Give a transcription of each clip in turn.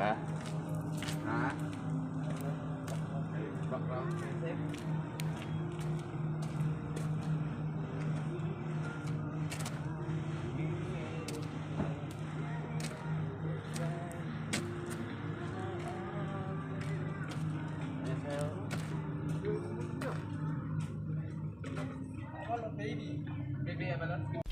ka? Ha? Background? Baby, baby, apa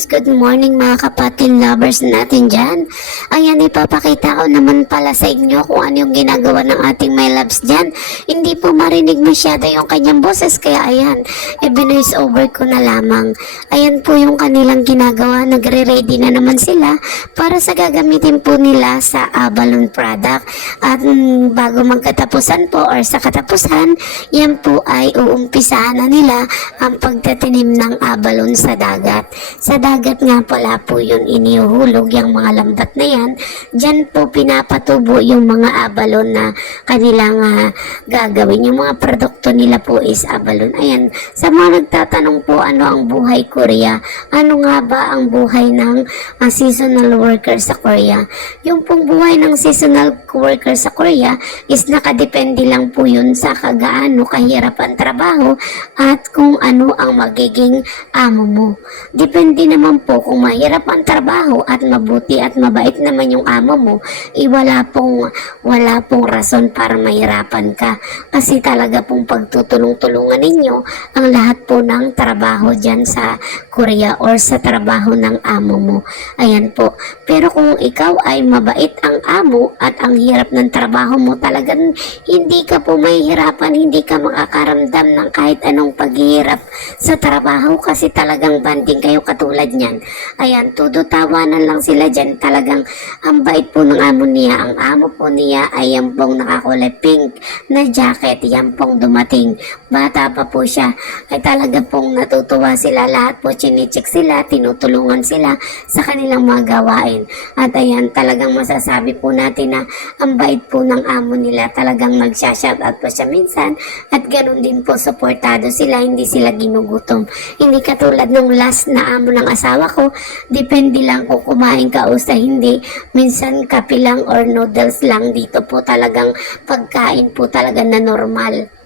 Philippines. Good morning mga kapatid lovers natin dyan. Ayan, ipapakita ko naman pala sa inyo kung ano yung ginagawa ng ating my loves dyan. Hindi po marinig masyado yung kanyang boses, kaya ayan, i-voice over ko na lamang. Ayan po yung kanilang ginagawa. Nagre-ready na naman sila para sa gagamitin po nila sa Avalon product. At mm, bago magkatapusan po or sa katapusan, yan po ay uumpisahan na nila ang pagtatanim ng abalon sa dagat. Sa dagat nga pala po yun inihuhulog yung mga lambat na yan. Diyan po pinapatubo yung mga abalon na kanilang ah, gagawin. Yung mga produkto nila po is abalon. Ayan, sa mga nagtatanong po ano ang buhay Korea, ano nga ba ang buhay ng ah, seasonal worker sa Korea? Yung pong buhay ng seasonal worker sa Korea is nakadepende lang po yun sa kagaano kahirap ang trabaho at kung ano ang magiging amo mo. Depende naman po kung mahirap ang trabaho at mabuti at mabait naman yung amo mo, eh wala pong, wala pong rason para mahirapan ka. Kasi talaga pong pagtutulong-tulungan ninyo ang lahat po ng trabaho dyan sa Korea or sa trabaho ng amo mo. Ayan po. Pero kung ikaw ay mabait ang amo at ang hirap ng trabaho mo, talagang hindi ka po mahihirapan, hindi ka makakaramdam ng kahit anong paghihirap sa trabaho kasi talagang banding kayo katulad niyan. Ayan, todo tawanan lang sila dyan. Talagang ang bait po ng amo niya. Ang amo po niya ay yan pong nakakulay pink na jacket. Yan pong dumating. Bata pa po siya. Ay talaga pong natutuwa sila. Lahat po chinichik sila, tinutulungan sila sa kanilang mga gawain. At ayan, talagang masasabi po natin na ang bait po ng amo nila. Talagang nagsha-shoutout po siya minsan. At ganun din po, supportado sila. Hindi sila ginugutom. Hindi katulad ng last na amo ng asawa ko. Depende lang kung kumain ka o sa hindi. Minsan kape lang or noodles lang. Dito po talagang pagkain po talaga na normal.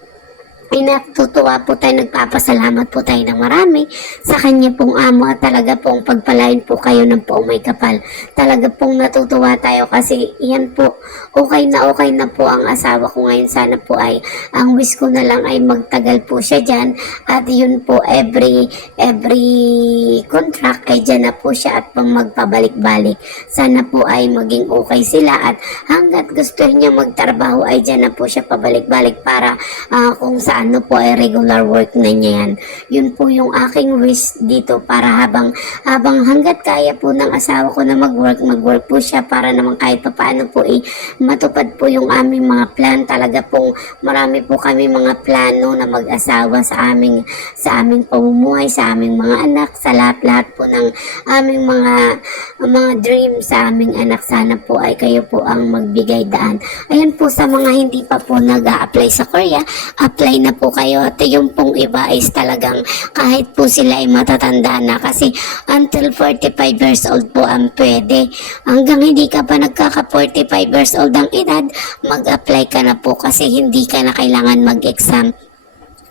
Pinatutuwa po tayo, nagpapasalamat po tayo ng marami sa kanya pong amo at talaga pong pagpalain po kayo ng po may kapal. Talaga pong natutuwa tayo kasi yan po, okay na okay na po ang asawa ko ngayon. Sana po ay, ang wish ko na lang ay magtagal po siya dyan at yun po every, every contract ay dyan na po siya at pang magpabalik-balik. Sana po ay maging okay sila at hanggat gusto niya magtrabaho ay dyan na po siya pabalik-balik para ah, kung sa ano po ay regular work na niya yan. Yun po yung aking wish dito para habang habang hanggat kaya po ng asawa ko na mag-work, mag-work po siya para naman kahit pa paano po eh, matupad po yung aming mga plan. Talaga pong marami po kami mga plano na mag-asawa sa aming sa aming pamumuhay, sa aming mga anak, sa lahat-lahat po ng aming mga mga dream sa aming anak. Sana po ay kayo po ang magbigay daan. Ayan po sa mga hindi pa po nag-a-apply sa Korea, apply na po kayo. At yung pong iba is talagang kahit po sila ay matatanda na kasi until 45 years old po ang pwede. Hanggang hindi ka pa nagkaka 45 years old ang edad, mag-apply ka na po kasi hindi ka na kailangan mag-exam.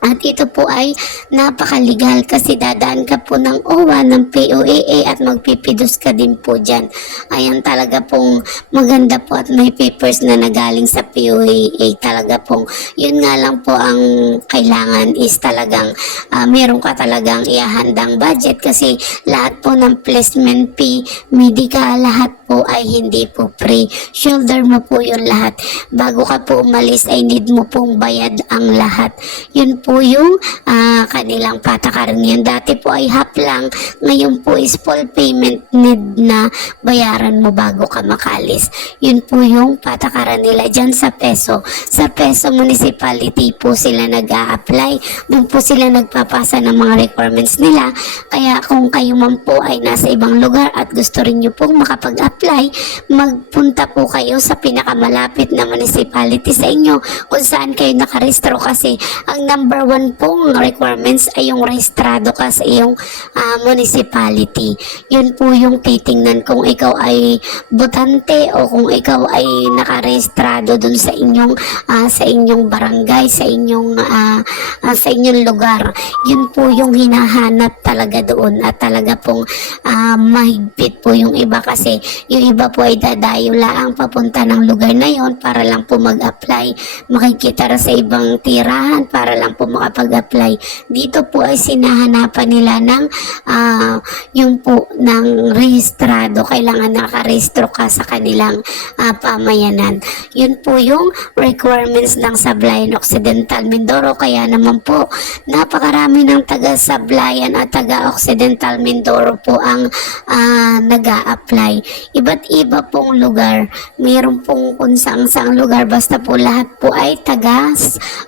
At ito po ay napakaligal kasi dadaan ka po ng OWA, ng POAA at magpipidos ka din po dyan. Ayan talaga pong maganda po at may papers na nagaling sa POAA talaga pong. Yun nga lang po ang kailangan is talagang ah, meron ka talagang ihahandang budget kasi lahat po ng placement fee, medical, lahat po ay hindi po free. Shoulder mo po yun lahat. Bago ka po umalis ay need mo pong bayad ang lahat. Yun po po yung ah, kanilang patakaran ngayon. Dati po ay half lang, ngayon po is full payment need na bayaran mo bago ka makalis. Yun po yung patakaran nila dyan sa peso. Sa peso municipality po sila nag apply Doon po sila nagpapasa ng mga requirements nila. Kaya kung kayo man po ay nasa ibang lugar at gusto rin nyo pong makapag-apply, magpunta po kayo sa pinakamalapit na municipality sa inyo kung saan kayo nakarestro kasi ang number one pong requirements ay yung rehistrado ka sa iyong ah, municipality. Yun po yung titingnan kung ikaw ay botante o kung ikaw ay nakarehistrado dun sa inyong ah, sa inyong barangay, sa inyong ah, ah, sa inyong lugar. Yun po yung hinahanap talaga doon at talaga pong ah, mahigpit po yung iba kasi yung iba po ay dadayo laang papunta ng lugar na yon para lang po mag-apply. Makikita sa ibang tirahan para lang po makapag-apply. Dito po ay sinahanapan nila ng ah, yung po ng rehistrado. Kailangan nakarehistro ka sa kanilang ah, pamayanan. Yun po yung requirements ng Sablayan Occidental Mindoro. Kaya naman po, napakarami ng taga Sablayan at taga Occidental Mindoro po ang ah, nag-a-apply. Iba't iba pong lugar. Mayroon pong kung saan-saang lugar. Basta po lahat po ay taga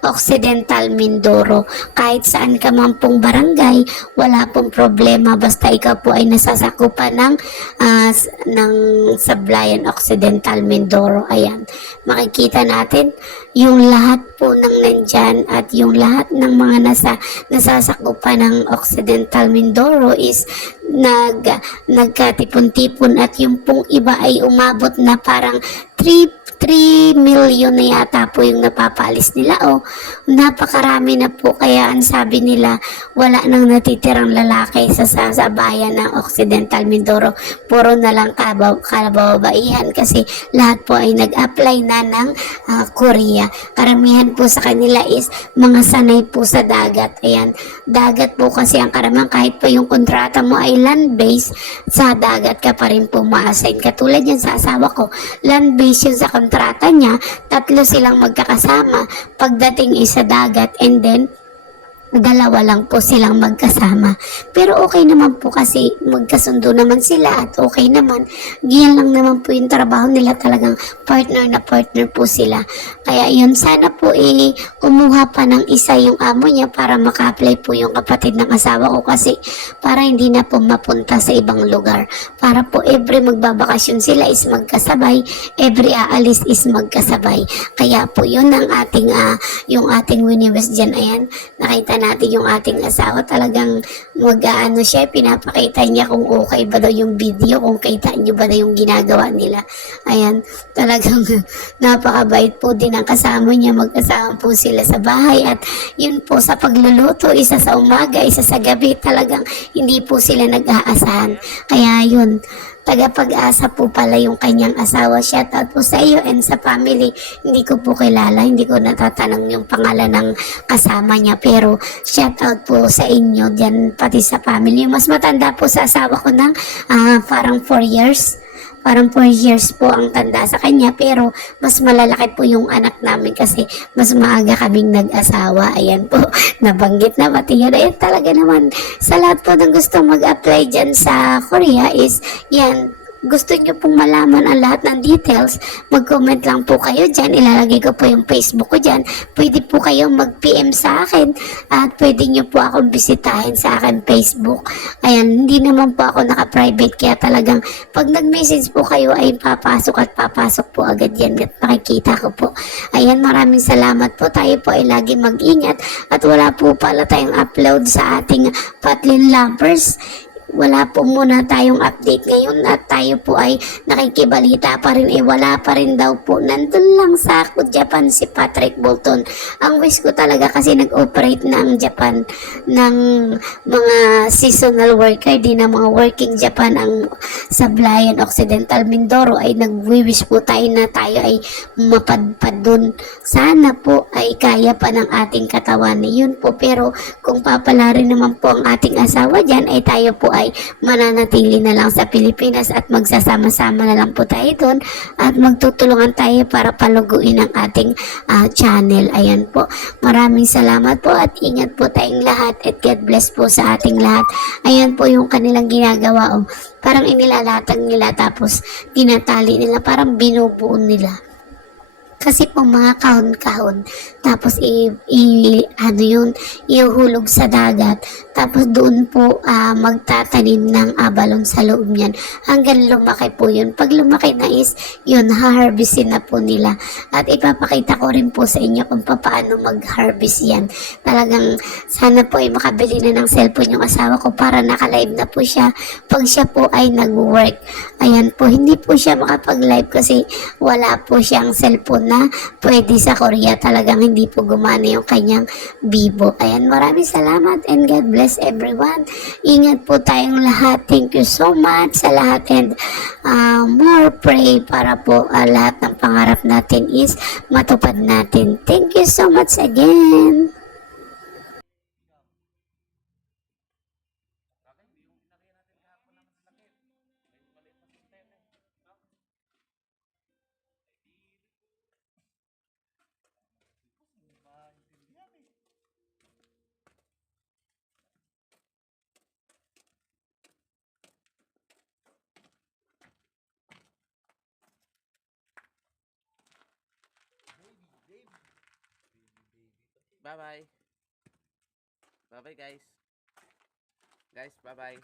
Occidental Mindoro. Kahit saan ka man pong barangay, wala pong problema. Basta ikaw po ay nasasakupan ng, s- ng Sablayan Occidental Mindoro. Ayan. Makikita natin yung lahat po ng nandyan at yung lahat ng mga nasa nasasakupan ng Occidental Mindoro is nag nagkatipon-tipon at yung pong iba ay umabot na parang 3 3 million na yata po yung napapalis nila o napakarami na po. Kaya ang sabi nila wala nang natitirang lalaki sa, sa, sa bayan ng Occidental Mindoro. Puro na lang kabaw, kababaihan kasi lahat po ay nag-apply na ng ah, Korea. Karamihan po sa kanila is mga sanay po sa dagat. Ayan dagat po kasi ang karamihan kahit po yung kontrata mo ay land-based sa dagat ka pa rin po ma-assign. Katulad yan sa asawa ko land-based yun sa kontrata niya tatlo silang magkakasama. Pagdating is sa dagat and then dalawa lang po silang magkasama. Pero okay naman po kasi magkasundo naman sila at okay naman. Giyan lang naman po yung trabaho nila talagang partner na partner po sila. Kaya yun, sana po eh, kumuha pa ng isa yung amo niya para maka-apply po yung kapatid ng asawa ko kasi para hindi na po mapunta sa ibang lugar. Para po every magbabakasyon sila is magkasabay, every aalis is magkasabay. Kaya po yun ang ating, ah, yung ating Winnie West dyan. Ayan, nakita natin yung ating asawa talagang mag-ano siya, pinapakita niya kung okay ba daw yung video, kung kita niyo ba daw yung ginagawa nila. Ayan, talagang napakabait po din ang kasama niya, magkasama po sila sa bahay at yun po sa pagluluto, isa sa umaga, isa sa gabi, talagang hindi po sila nag-aasahan. Kaya yun, tagapag-asa po pala yung kanyang asawa. Shout out po sa iyo and sa family. Hindi ko po kilala, hindi ko natatanong yung pangalan ng kasama niya. Pero shout out po sa inyo dyan, pati sa family. Mas matanda po sa asawa ko ng ah, parang 4 years. Parang 4 years po ang tanda sa kanya pero mas malalaki po yung anak namin kasi mas maaga kaming nag-asawa. Ayan po, nabanggit na pati yun. Ayan talaga naman sa lahat po ng gusto mag-apply dyan sa Korea is yan, gusto nyo pong malaman ang lahat ng details, mag-comment lang po kayo dyan. Ilalagay ko po yung Facebook ko dyan. Pwede po kayong mag-PM sa akin at pwede nyo po akong bisitahin sa akin Facebook. Ayan, hindi naman po ako naka-private kaya talagang pag nag-message po kayo ay papasok at papasok po agad yan at makikita ko po. Ayan, maraming salamat po. Tayo po ay lagi mag-ingat at wala po pala tayong upload sa ating Patlin Lovers wala po muna tayong update ngayon at tayo po ay nakikibalita pa rin. Eh wala pa rin daw po. Nandun lang sa ako Japan si Patrick Bolton. Ang wish ko talaga kasi nag-operate na Japan ng mga seasonal worker din ng mga working Japan. Ang Sablayan Occidental Mindoro ay nag-wish po tayo na tayo ay mapadpad dun. Sana po ay kaya pa ng ating katawan. Yun po. Pero kung papala rin naman po ang ating asawa dyan ay tayo po ay ay mananatili na lang sa Pilipinas at magsasama-sama na lang po tayo doon at magtutulungan tayo para paluguin ang ating ah, channel. Ayan po. Maraming salamat po at ingat po tayong lahat at God bless po sa ating lahat. Ayan po yung kanilang ginagawa. Oh. Parang inilalatag nila tapos tinatali nila parang binubuo nila. Kasi po mga kahon-kahon, tapos i, i ano yun, ihuhulog sa dagat, tapos doon po ah, magtatanim ng abalon sa loob niyan hanggang lumaki po yun. Pag lumaki na is, yun, haharvestin na po nila. At ipapakita ko rin po sa inyo kung paano mag-harvest yan. Talagang sana po ay makabili na ng cellphone yung asawa ko para nakalive na po siya pag siya po ay nag-work. Ayan po, hindi po siya makapag-live kasi wala po siyang cellphone na pwede sa Korea. Talagang hindi po gumana yung kanyang Vivo. Ayan, maraming salamat and God bless everyone. Ingat po tayong lahat. Thank you so much sa lahat and uh, more pray para po uh, lahat ng pangarap natin is matupad natin. Thank you so much again. Bye-bye. Bye-bye, guys. Guys, bye-bye.